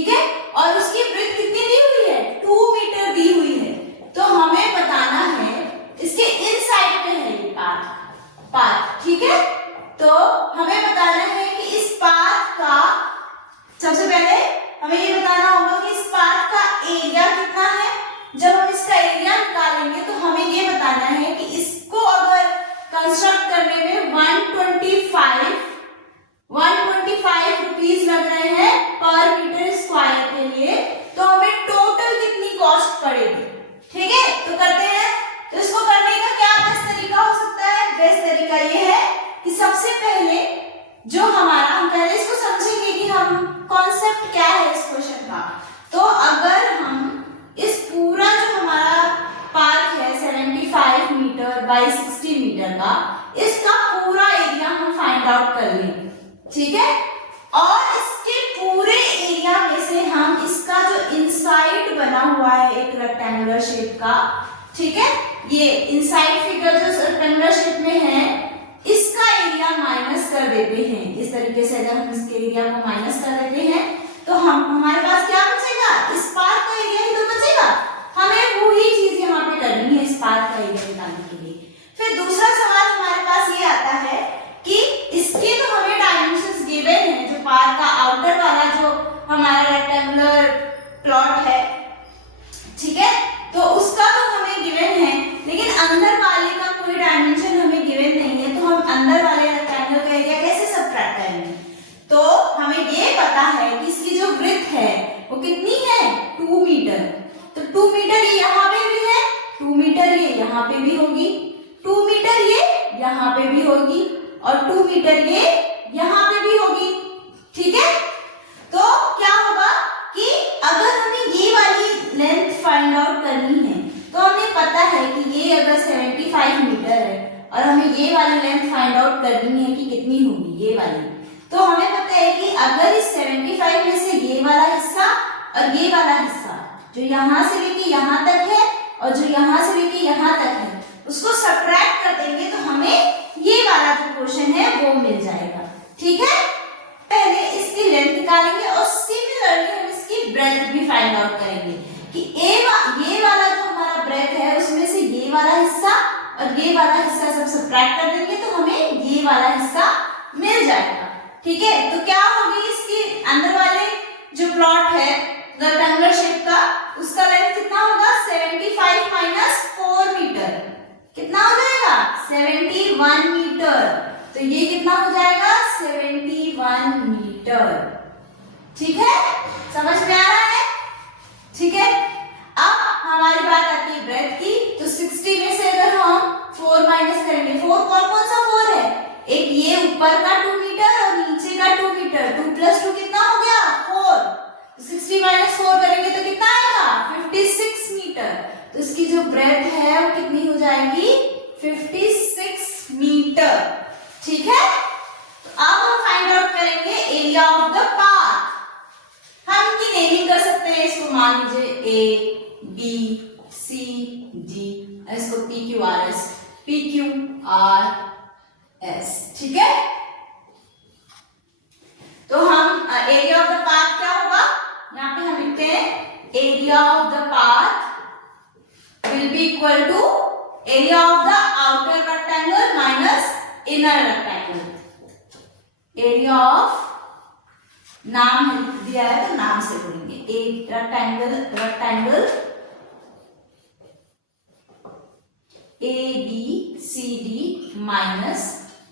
ठीक है, और उसकी ब्रेथ कितनी दी हुई है, 2 मीटर दी हुई है। तो हमें बताना है इसके इनसाइड पे है ये पाथ, ठीक है। तो हमें बताना है कि इस पाथ का, सबसे पहले हमें ये बताना होगा कि इस पाथ का एरिया कितना है। जब हम इसका एरिया निकालेंगे तो हमें ये बताना है कि इसको अगर कंस्ट्रक्ट करने में 125 रुपीज लग रहे हैं पर मीटर स्क्वायर के लिए, तो हमें टोटल कितनी कॉस्ट पड़ेगी, ठीक है। तो करते हैं, तो इसको करने का क्या बेस्ट तरीका हो सकता है। बेस्ट तरीका ये है कि सबसे पहले जो हमारा, हम पहले इसको समझेंगे कि हम कॉन्सेप्ट क्या है इस क्वेश्चन का। तो अगर हम इस पूरा जो हमारा पार्क है 75 मीटर बाई 60 मीटर का, इसका पूरा एरिया हम फाइंड आउट कर लेंगे, ठीक है। और इसके पूरे एरिया में से हम इसका जो इनसाइड बना हुआ है एक रेक्टेंगुलर शेप का, ठीक है, ये इनसाइड फिगर जो रेक्टेंगुलर शेप में है इसका एरिया माइनस कर देते हैं। इस तरीके से अगर हम इसके एरिया को माइनस कर देते हैं तो हमारे पास क्या बचेगा, इस पार्ट का एरिया ही तो बचेगा। हमें वही चीज यहाँ पे करनी है इस पार्ट का एरिया निकालने के लिए। फिर दूसरा सवाल हमारे पास ये आता है कि इसके तो हमें डायमेंशंस गिवन है, जो पार्क का आउटर वाला जो हमारा रेक्टेंगुलर प्लॉट है, ठीक है, तो उसका तो हमें गिवन है, लेकिन अंदर वाले का कोई डायमेंशन हमें गिवन नहीं है। तो हम अंदर वाले रेक्टेंगल का एरिया कैसे सबट्रैक्ट करेंगे। तो हमें ये पता है कि इसकी जो ब्रेथ है वो कितनी है, 2 मीटर। तो 2 मीटर ये यहाँ पे भी है, 2 मीटर ये यहाँ पे भी होगी, 2 मीटर ये यहाँ पे भी होगी, और 2 मीटर ये यहाँ पे भी होगी, ठीक है। तो क्या होगा कि अगर हमें ये वाली लेंथ फाइंड आउट करनी है तो हमें पता है कि ये अगर 75 मीटर है और हमें ये वाली लेंथ फाइंड आउट करनी है कि कितनी होगी ये वाली। तो हमें पता है कि अगर इस 75 में से ये वाला हिस्सा और ये वाला हिस्सा जो यहाँ से लेके यहाँ तक है और जो यहाँ से लेके यहाँ तक है उसको सब्ट्रैक्ट कर देंगे तो हमें ये वाला जो पोर्शन है वो मिल जाएगा, ठीक है। पहले इसकी लेंथ निकालेंगे और सिमिलरली हम इसकी ब्रेथ भी फाइंड आउट करेंगे कि ये वाला जो हमारा ब्रेथ है उसमें से ये वाला हिस्सा और ये वाला हिस्सा सब सब्ट्रैक्ट कर देंगे तो हमें ये वाला हिस्सा मिल जाएगा, ठीक है। तो क्या होगी इसकी अंदर वाले जो प्लॉट है रेक्टेंगुलर शेप का, उसका लेंथ कितना होगा, 75 माइनस 4 मीटर, कितना हो जाएगा, 71 मीटर। तो ये कितना हो जाएगा, 71 मीटर, ठीक है, समझ में आ रहा है, ठीक है। अब हमारी बात आती है ब्रेथ की। तो 60 में से अगर हम 4 माइनस करेंगे, 4 कौन कौन सा 4 है, एक ये ऊपर का 2 मीटर और नीचे का 2 मीटर, 2 प्लस 2 कितना हो गया, 4। 60 माइनस 4 करेंगे तो कितना आएगा, 56 मीटर। तो इसकी जो ब्रेथ है वो कितनी हो जाएगी, 56 मीटर, ठीक है। तो अब हम फाइंड आउट करेंगे एरिया ऑफ द पाथ। हम इनकी नेमिंग कर सकते हैं, इसको मान लीजिए A, B, C, D, इसको PQRS, PQRS, ठीक है। तो हम एरिया ऑफ द पाथ क्या होगा, यहाँ पे हम लिखते हैं area of the path will be equal to area of the outer rectangle minus inner rectangle. Area of, नाम दिया है तो नाम से बोलेंगे, एक rectangle ABCD minus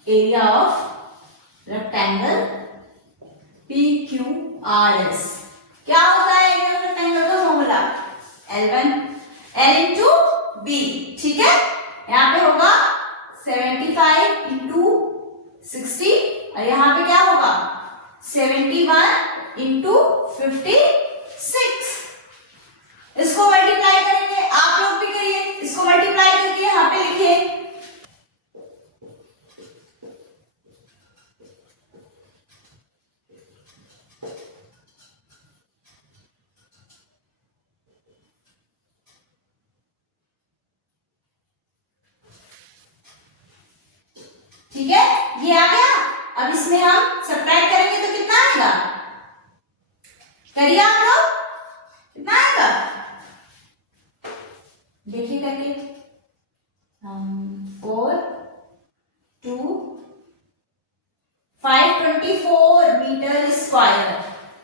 area of rectangle PQRS। क्या होता है एरिया ऑफ रेक्टेंगल का फॉर्मूला, L इंटू B, ठीक है। यहाँ पे होगा 75 इंटू 60 और यहाँ पे क्या होगा 71 इंटू 56। इसको मल्टीप्लाई करेंगे, आप लोग भी करिए, इसको मल्टीप्लाई करके यहाँ पे लिखिए। ठीक है, ये आ गया। अब इसमें हम सब्ट्रैक्ट करेंगे तो कितना आएगा, करिए आप लोग, कितना आएगा देखिए करके। 4 2 524 मीटर स्क्वायर।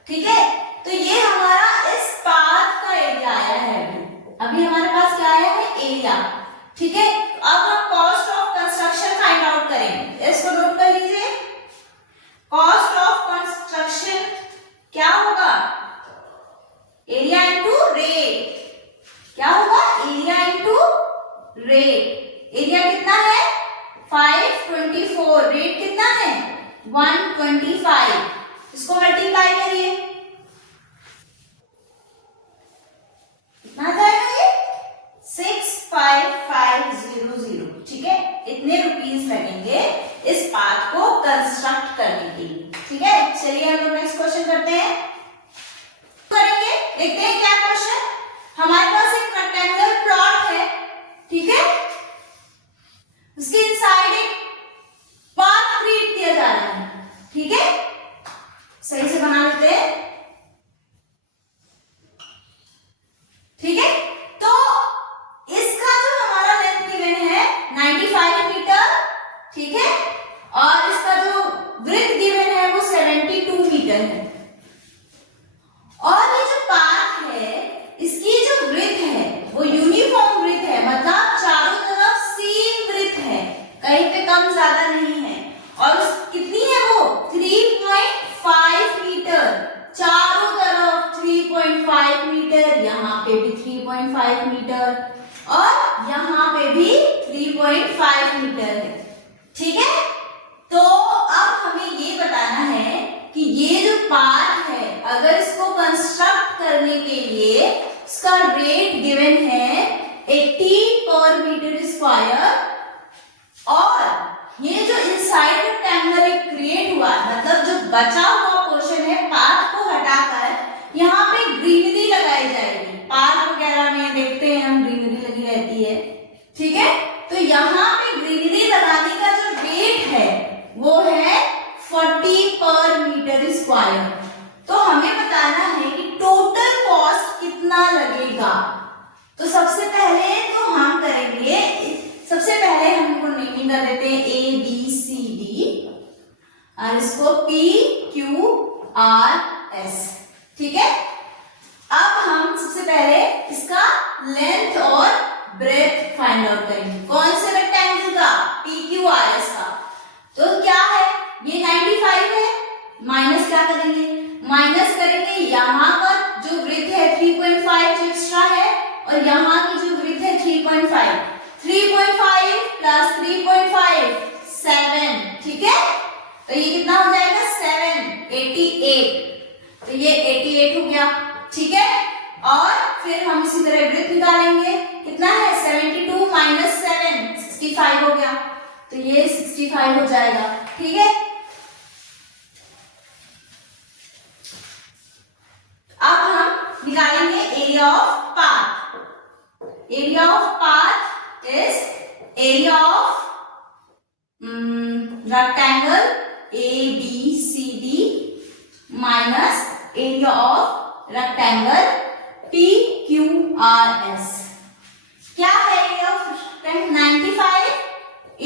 ठीक है, तो ये हमारा इस पाथ का एरिया आया है। अभी हमारे पास क्या आया है, एरिया। ठीक है, अब हम cost of construction find out करेंगे। इसको नोट कर लीजिए। कॉस्ट ऑफ कंस्ट्रक्शन क्या होगा, एरिया इंटू रेट। क्या होगा, एरिया इंटू रेट। एरिया कितना है 524, रेट कितना है 125। इसको मल्टीप्लाई करिए, कितना जाएगा ये 65500। ठीक है, इतने रुपीस लगेंगे इस पाथ को कंस्ट्रक्ट करने के लिए। ठीक है, चलिए हम लोग नेक्स्ट क्वेश्चन करते हैं, करेंगे। देखते हैं क्या क्वेश्चन। हमारे पास एक रेक्टेंगुलर प्लॉट है। ठीक है, उसके इनसाइड एक पाथ क्रिएट किया जा रहा है। ठीक है, सही से बना लेते हैं। ठीक है, तो इसका जो हमारा लेंथ गिवन है 95 मीटर। ठीक है, और इसका जो ब्रेथ गिवन है वो 72 मीटर है। और ये जो पाथ है इसकी जो ब्रेथ है वो यूनिफॉर्म ब्रेथ है, मतलब चारों तरफ सेम ब्रेथ है, कहीं पे कम ज्यादा नहीं है। और कितनी है वो 3.5 मीटर, चारों तरफ 3.5 मीटर, यहाँ पे भी 3.5 मीटर और यहाँ पे भी 3.5 मीटर है। ठीक है, तो अब हमें ये बताना है कि ये जो पाथ है अगर इसको कंस्ट्रक्ट करने के लिए इसका रेट गिवन है 80 पर मीटर स्क्वायर, और ये जो इनसाइड रेक्टेंगल एक क्रिएट हुआ, मतलब जो बचा हुआ पोर्शन है पाथ को हटाकर यहाँ पे ग्रीनरी लगाई जाएगी। पार्क वगैरह में देखते हैं हम ग्रीनरी लगी रहती है। ठीक है, तो यहाँ पे ग्रीनरी लगाने का जो रेट है वो है 40 पर मीटर स्क्वायर। तो हमें बताना है कि टोटल कॉस्ट कितना लगेगा। तो सबसे पहले तो हम करेंगे, सबसे पहले हम इनको नेमिंग कर देते हैं ABCD और इसको PQRS। ठीक है, अब हम सबसे पहले इसका लेंथ और ब्रेथ फाइंड आउट करेंगे। कौन से रेक्टेंगल का, PQRS का। तो क्या है, ये 95 है, माइनस क्या करेंगे, माइनस करेंगे यहाँ पर जो ब्रेथ है 3.5 जो एक्स्ट्रा है, और यहाँ की जो ब्रेथ है 3.5 प्लस 3.5 7। ठीक है, तो ये कितना हो जाएगा 7 88। तो ये 88 हो गया। ठीक है, और फिर हम इसी तरह ब्रेथ निकालेंगे, कितना है 72 माइनस 7 65 हो गया। तो ये 65 हो जाएगा। ठीक है, अब हम निकालेंगे area of path. Area of path is area of rectangle ABCD minus area of rectangle PQRS। क्या है area of rectangle 95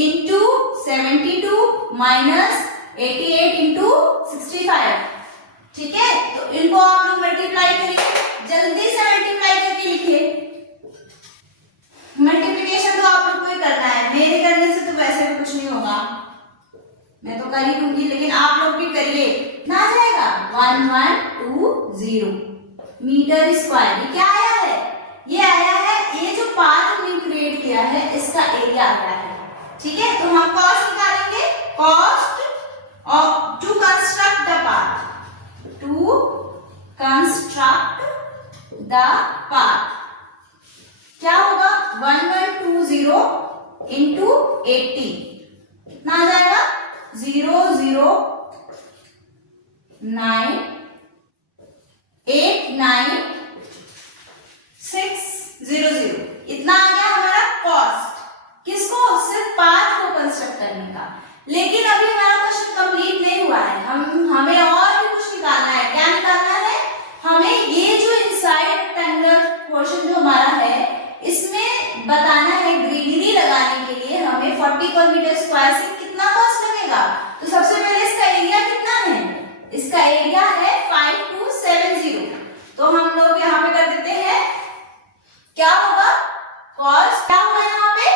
into 72 minus 88 into 65। ठीक है, तो इनको आप लोग मल्टीप्लाई करिए, जल्दी से मल्टीप्लाई करके लिखिए। मल्टीप्लिकेशन तो आप लोग को ही करना है, मेरे करने से तो वैसे भी कुछ नहीं होगा, मैं तो कर ही दूंगी, लेकिन आप लोग भी करिए। ना जाएगा 1120 मीटर स्क्वायर। ये क्या आया है, ये आया है, ये जो पाथ हमने क्रिएट किया है इसका एरिया आया है। ठीक है, तो हम कॉस्ट निकालेंगे, cost of to construct the path, to construct the path क्या होगा 1120 इंटू 80 कितना आ जाएगा 0098960 इतना आ गया हमारा कॉस्ट, किसको, सिर्फ पाथ को कंस्ट्रक्ट करने का। लेकिन अभी हमारा क्वेश्चन कंप्लीट नहीं हुआ है, हमें और भी कुछ निकालना है। क्या निकालना है, हमें तो हम लोग यहाँ पे कर देते हैं, क्या होगा, कॉस्ट, क्या होगा यहाँ पे,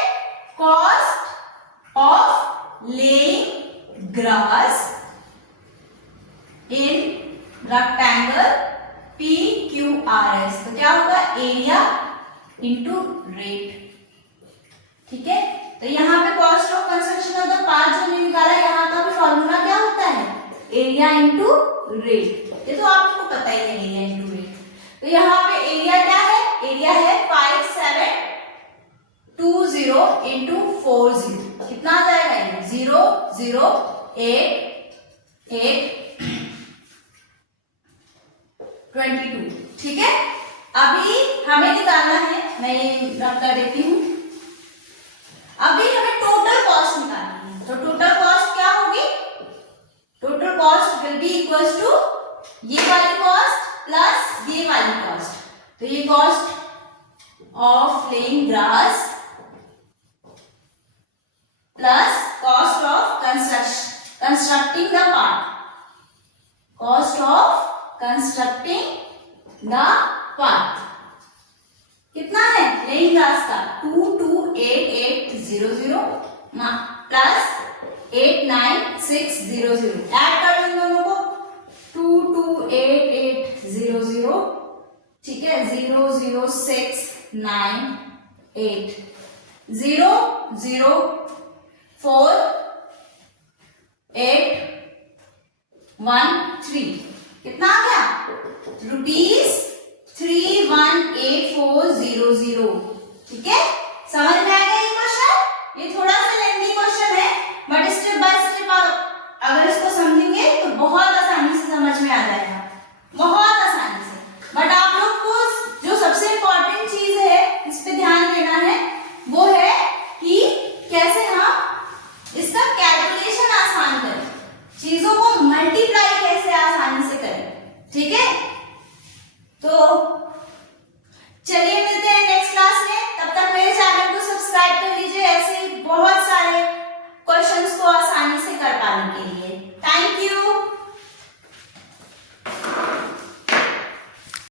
cost of laying grass in rectangle PQRS। तो क्या होगा, एरिया इंटू रेट। ठीक है, तो यहाँ पे cost of construction of the part जो हमने निकाला, यहाँ का भी फॉर्मूला क्या होता है, एरिया इंटू रेट। ये तो आपको पता ही है, एरिया इंटू रेट। तो यहाँ पे एरिया क्या है, एरिया है 5720 इंटू 40, कितना आ जाएगा ये, 00822। ठीक है, अभी हमें निकालना है, मैं ये रख कर देती हूँ। अभी हमें टोटल कॉस्ट निकालनी है। तो टोटल कॉस्ट क्या होगी, total cost will be equals to ये वाली कॉस्ट प्लस ये वाली कॉस्ट। तो ये cost of laying grass plus cost of constructing the part, cost of constructing the part कितना है, लेइंग ग्रास का 228800 प्लस 89600, ऐड कर इन दोनों को, 228800, ठीक है, 00698 004,813, कितना आ गया, ₹318400। ठीक है, समझ में आ गया ये क्वेश्चन। ये थोड़ा सा लेंथी क्वेश्चन है, बट स्टेप बाय स्टेप अगर इसको समझेंगे तो बहुत आसानी से समझ में आ जाएगा, बहुत आसानी से। बट आप लोग को जो सबसे इंपॉर्टेंट चीज है इस पे ध्यान देना है, वो है कि कैसे हम इसका कैलकुलेशन आसान करें, चीजों को मल्टीप्लाई कैसे आसानी से करें। ठीक है,